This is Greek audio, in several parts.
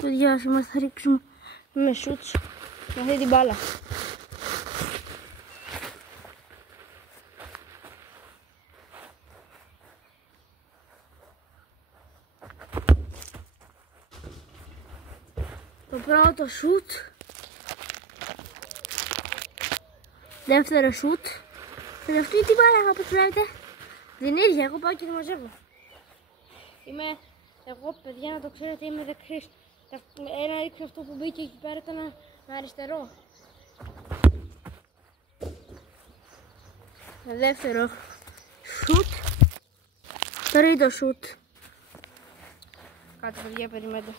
Παιδιά, σήμερα θα ρίξουμε με σούτς με αυτή την μπάλα. Το πρώτο σούτ. Δεύτερο σούτ. Και αυτή την μπάλα, όπως βλέπετε, την ίδια. Εγώ πάω και τη μαζεύω. Εγώ, παιδιά, να το ξέρετε, είμαι δεξής. Ένα ρίξω αυτό που μπήκε εκεί πέρα ήταν αριστερό. Δεύτερο σούτ. Τρίτο σούτ. Κάτσε, παιδιά, περιμένετε.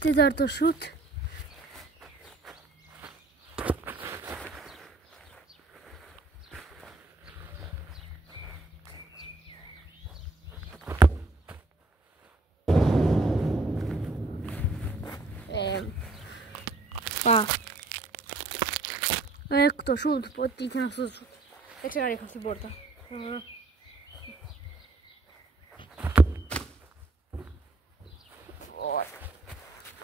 Τέταρτο σούτ. Έκτο σούτ. Πότε ήταν αυτό το σούτ. Δεν ξαναρίχνω στην πόρτα.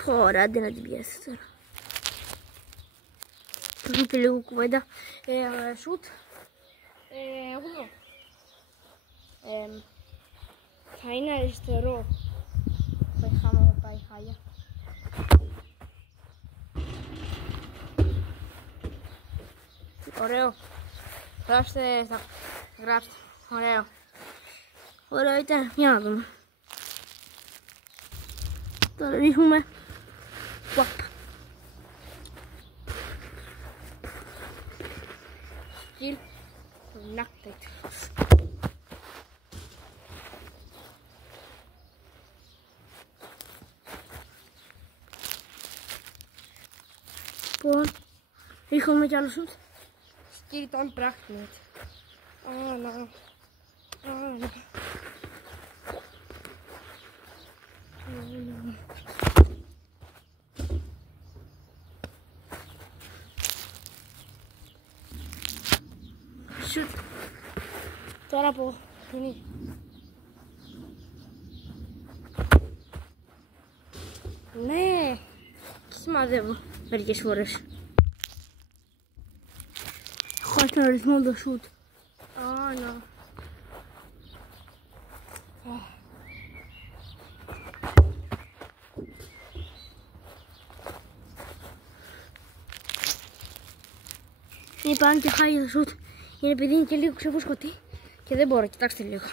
Ωραία, άντε να την πιάσει τώρα. Έχουμε και λίγο κουβέντα. Σούτ. Εγώ. Θα είναι αριστερό. Πάει χάλια. Ωραίο. Γράψτε. Ωραίο. Ωραίο ήταν. Για να δούμε. Τώρα ρίχνουμε. Σκυλ. Νάκτετ. Λοιπόν, ρίχνουμε κι άλλο σούτ. Σκυλ τον πράκτηνετ. Σουτ. Τώρα από είναι. Ναι. Και σημαδεύω μερικές φορές. Έχω τον ρυθμό το σουτ. Ναι. Είναι πάνω και χάει το σουτ. Είναι επειδή είναι και λίγο ξεφούσκωτη και δεν μπορώ, κοιτάξτε λίγο.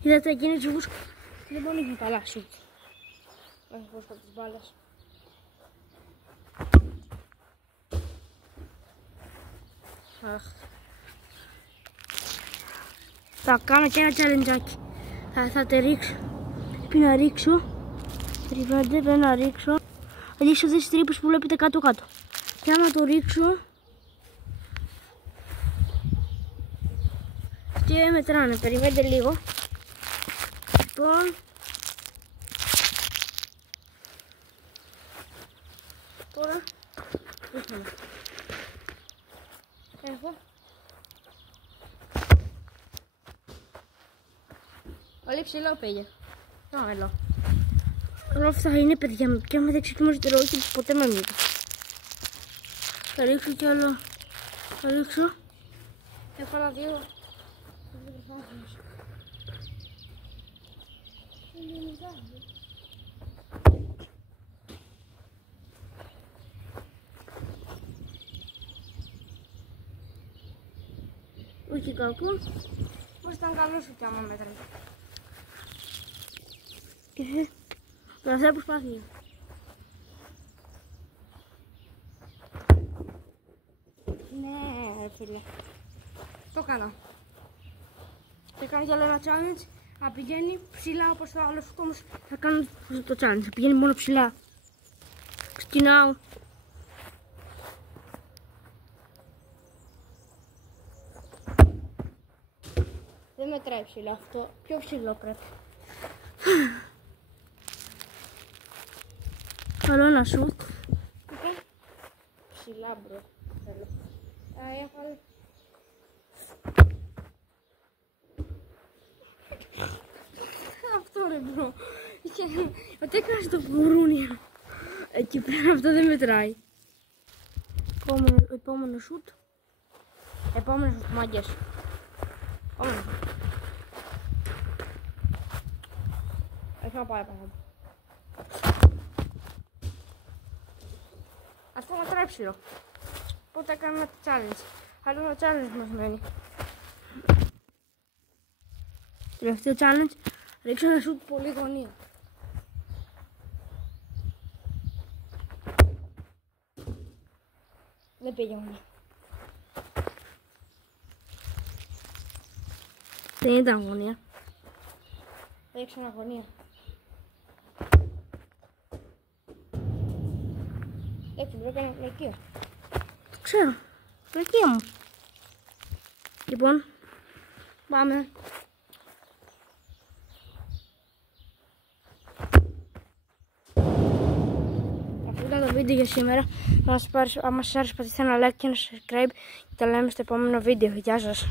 Είδατε, εκείνη ξεφούσκωτη. Δεν μπορεί να γίνει καλά σουτ. Όχι φούσκω της μπάλας. Θα κάνω και ένα challenge. Θα τη ρίξω. Πρέπει να ρίξω. Περιμένετε, πρέπει να ρίξω. Θα ρίξω αυτές τις τρύπες που βλέπετε κάτω-κάτω. Και άμα το ρίξω. Και μετράνε. Περιμένετε λίγο. Λοιπόν. Τώρα. Ρίχνουμε. Έχω. Πολύ ψηλό πήγε. Άλλο. Όλα αυτά είναι, παιδιά μου. Και άμα δεν ξεκινήσω τη ροή, ποτέ με μείνει. Θα ρίξω κι άλλο. Θα ρίξω. Έχω ένα δύο. Όχι κακό. Πώς ήταν καλό σου κι άμα μέτραγε. Και τελευταία προσπάθεια. Ναι, φίλε. Το έκανα. Θα κάνω κι άλλο ένα challenge. Θα πηγαίνει ψηλά όπως το άλλο σου, όμως θα κάνω το challenge. Θα πηγαίνει μόνο ψηλά. Ξεκινάω. Δεν μετράει ψηλά αυτό. Πιο ψηλό πρέπει. Άλλο ένα σουτ. Ψηλά μπρο. Θέλω. Έβαλε. Αυτό ρε μπρο. Ότι έκανες το γουρούνι. Εκεί πέρα αυτό δεν μετράει. Επόμενο σουτ. Επόμενο σουτ μάγκες. Επόμενο σουτ. Έχει να πάει πάνω. Αυτό μετράει ψηλό. Οπότε έκανα ένα challenge. Αλλά ένα challenge μας μένει. Τελευταίο challenge. Ρίξω ένα σουτ πολύ γωνία. Δεν πήγε γωνία. Δεν ήταν γωνία. Ρίξω ένα γωνία. Έτσι πρέπει να είναι πλακία. Ξέρω. Πλακία μου. Λοιπόν. Πάμε. Αυτό ήταν το βίντεο για σήμερα. Αν σας άρεσε πατήστε ένα like και ένα subscribe. Και τα λέμε στο επόμενο βίντεο. Γεια σας.